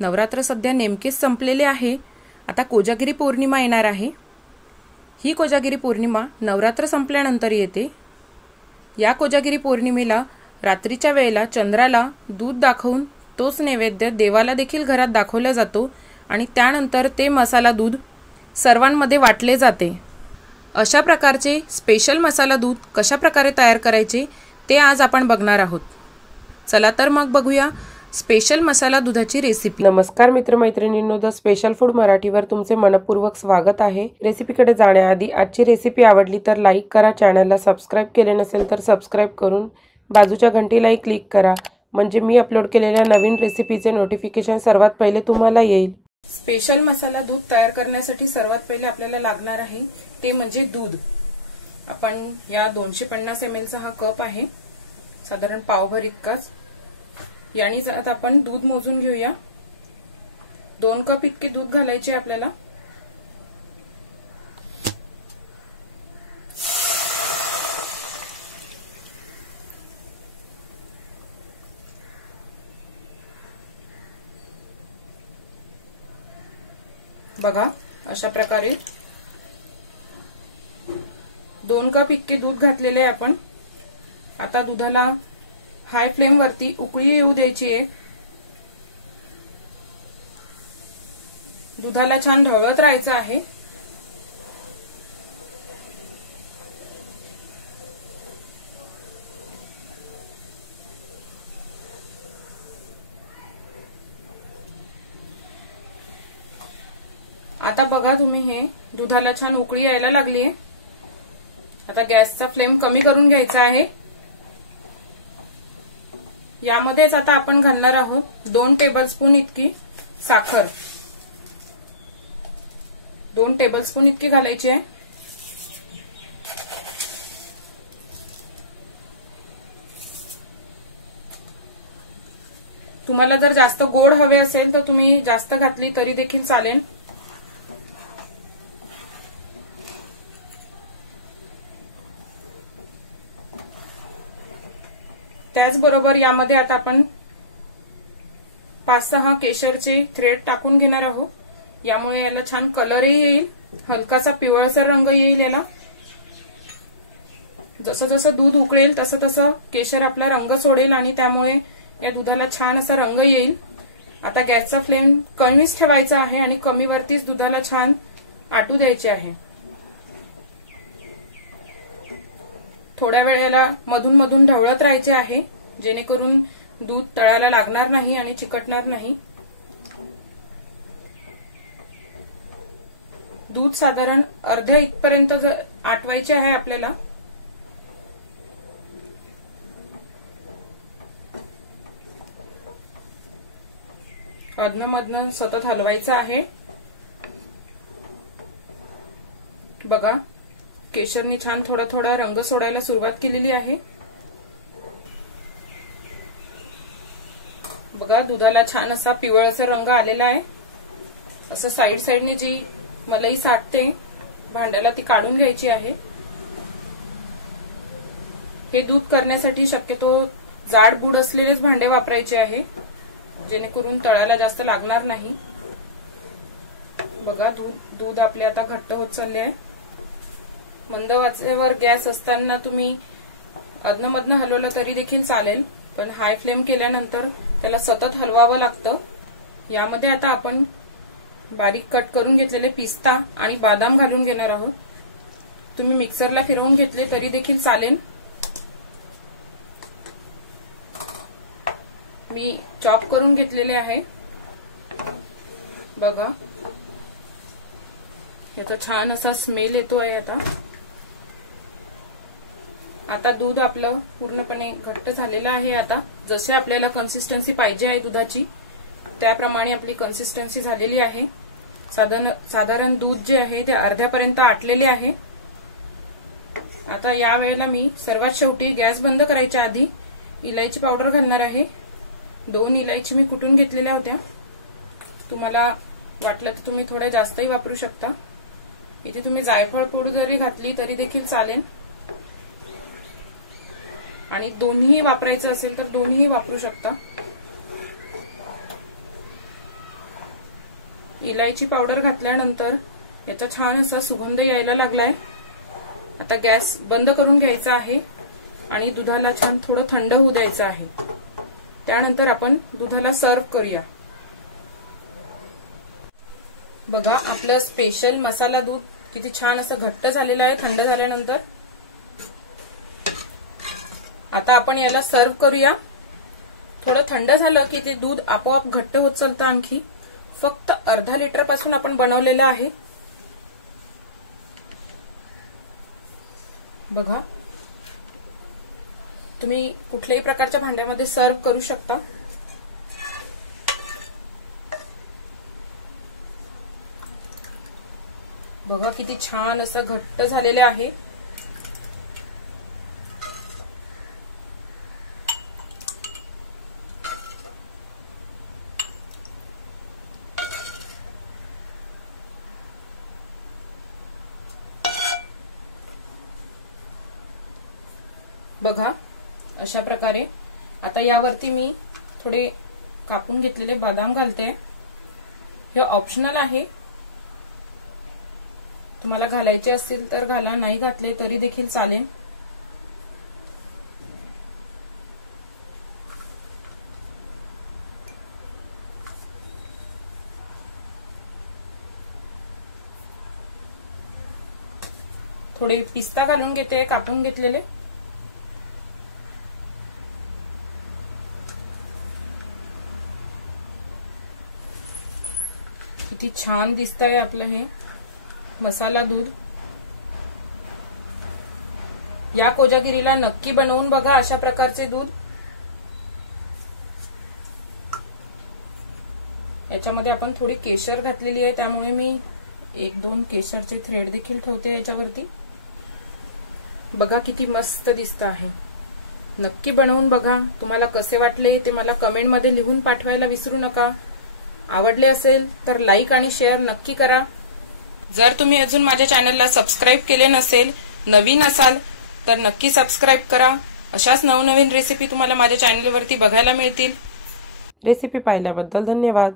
नवरात्र सध्या नेमकेच संपलेले आहे। आता कोजागिरी पौर्णिमा येणार आहे। ही कोजागिरी पौर्णिमा नवरात्र संपल्यानंतर येते। या कोजागिरी पौर्णिमेला रात्रीच्या वेळेला चंद्राला दूध दाखवून तोच नैवेद्य देवाला देखील घरात दाखवला जातो आणि त्यानंतर ते मसाला दूध सर्वांमध्ये वाटले जाते। अशा प्रकारचे स्पेशल मसाला दूध कशा प्रकारे तयार करायचे ते आज आपण बघणार आहोत। चला तर मग बघूया स्पेशल मसाला दुधाची रेसिपी। नमस्कार मित्रमैत्रिणींनो, द स्पेशल फूड मराठीवर तुमचे मनपूर्वक स्वागत आहे। रेसिपीकडे जाण्याआधी आजची रेसिपी आवडली तर लाईक करा, चॅनलला सबस्क्राइब केले नसेल तर सबस्क्राइब करून बाजूच्या घंटीलाही क्लिक करा, म्हणजे मी अपलोड केलेल्या नवीन रेसिपीचे नोटिफिकेशन सर्वात पहिले तुम्हाला येईल। स्पेशल मसाला दूध तयार करण्यासाठी सर्वात पहिले आपल्याला लागणार आहे ते म्हणजे दूध। आपण या 250 ml चा हा कप आहे, साधारण पावभर इतकाच। याने आता आपण दूध मोजून घेऊया। 2 कप इतके दूध घालायचे आपल्याला। बघा अशा प्रकारे 2 कप इतके दूध घातलेले आहे आपण। आता दुधाला हाय फ्लेम वरती उकळी येऊ द्यायची आहे। दुधाला छान ढवळत राहायचं आहे। आता बघा तुम्ही, हे दुधाला छान उकळी यायला लागली आहे। आता गॅसचा फ्लेम कमी करून घ्यायचा आहे। यामध्येच आता आपण घालणार आहोत 2 टेबलस्पून इतकी साखर। 2 टेबलस्पून इतकी घालायची आहे। तुम्हाला जर जास्त गोड हवे असेल तर तुम्ही जास्त घातली तरी देखील चालेल। त्याचबरोबर यामध्ये आता आपण 5-6 केशरचे थ्रेड टाकून घेणार आहोत। यामुळे याला छान कलरही येईल, हलकासा पिवळसर रंग येईल याला। जसं जसं दूध उकळेल तसं तसं केशर आपला रंग सोडेल आणि त्यामुळे या दुधाला छान असा रंग येईल। आता गॅसचा फ्लेम कमीच ठेवायचा आहे आणि कमी वरतीच दुधाला छान आटू द्यायचे आहे। थोड्या वेळेला मधून मधून ढवळत राहायचे आहे, जेणेकरून दूध तळाला लागणार नाही आणि चिकटणार नाही। दूध साधारण अर्ध्या इथपर्यंत आटवायचे आहे आपल्याला। अधनमधन सतत हलवायचं आहे। बघा केशरनी छान थोडा थोडा रंग सोडायला सुरुवात केलेली आहे। बघा दुधाला छान असा पिवळसर रंग आलेला आहे। असं साइड साइडने जी मलाई साठते भांड्याला ती काढून घ्यायची आहे। हे दूध करण्यासाठी शक्यतो जाडबूड असलेलेच भांडे वापरायचे आहे, जेणेकरून तळाला जास्त लागणार नाही। बघा दूध आपले आता घट्ट होत चालले आहे। मंद आचेवर गॅस असताना तुम्ही अधनमधन हलवलं तरी देखील चालेल, पण हाय फ्लेम केल्यानंतर त्याला सतत हलवावं लागतं। यामध्ये आता आपण बारीक कट करून घेतलेले पिस्ता आणि बदाम घालून घेणार आहोत। तुम्ही मिक्सरला फिरवून घेतले तरी देखील चालेल। मी चॉप करून घेतलेले आहे। बघा याचा छान असा स्मेल येतोय। आता दूध आपलं पूर्णपणे घट्ट झालेलं आहे। आता जसे आपल्याला कन्सिस्टन्सी पाहिजे आहे दुधाची त्याप्रमाणे आपली कन्सिस्टन्सी झालेली आहे। साधारण दूध जे आहे ते अर्ध्यापर्यंत आटलेले आहे। आता या वेळेला मी सर्वात शेवटी गॅस बंद करायच्या आधी इलायची पावडर घालणार आहे। 2 इलायची मी कुटून घेतलेल्या होत्या। तुम्हाला वाटलं तर तुम्ही थोड्या जास्तही वापरू शकता। इथे तुम्ही जायफळ पूड जरी घातली तरी देखील चालेल, आणि दोन्ही वापरायचं असेल तर दोन्ही वापरू शकता। इलायची पावडर घातल्यानंतर याचा छान असा सुगंध यायला लागलाय। आता गॅस बंद करून घ्यायचा आहे आणि दुधाला छान थोडं थंड होऊ द्यायचं आहे। त्यानंतर आपण दुधाला सर्व करूया। बघा आपलं स्पेशल मसाला दूध किती छान असं घट्ट झालेलं आहे थंड झाल्यानंतर। आता आपण याला सर्व करूया। थोडं थंड झालं की ते दूध आपोआप घट्ट होत चालतं। आणखी फक्त अर्धा लिटर पासून आपण बनवलेलं आहे। बघा तुम्ही कुठल्याही प्रकारच्या भांड्यामध्ये सर्व करू शकता। बघा किती छान असं घट्ट झालेले आहे। बघा अशा प्रकारे। आता यावरती मी थोडे कापून घेतलेले बदाम घालते। हे ऑप्शनल आहे, तुम्हाला घालायचे असतील तर घाला, नाही घातले तरी देखील चालेल। थोडे पिस्ता घालून घेते कापून घेतलेले। किती छान दिसतंय आपलं हे मसाला दूध। या कोजागिरीला नक्की बनवून बघा अशा प्रकारचे दूध। याच्यामध्ये आपण थोडी केशर घातलेली आहे, त्यामुळे मी 1-2 केशरचे थ्रेड देखील ठेवते याच्यावरती। बघा किती मस्त दिसत आहे। नक्की बनवून बघा। तुम्हाला कसे वाटले ते मला कमेंट मध्ये लिहून पाठवायला विसरू नका। आवडले असेल तर लाईक आणि शेअर नक्की करा। जर तुम्ही अजून माझ्या चॅनलला सबस्क्राइब केले नसेल, नवीन असाल तर नक्की सबस्क्राइब करा। अशाच नवनवीन रेसिपी तुम्हाला माझ्या चॅनलवरती बघायला मिळतील। रेसिपी पाहिल्याबद्दल धन्यवाद।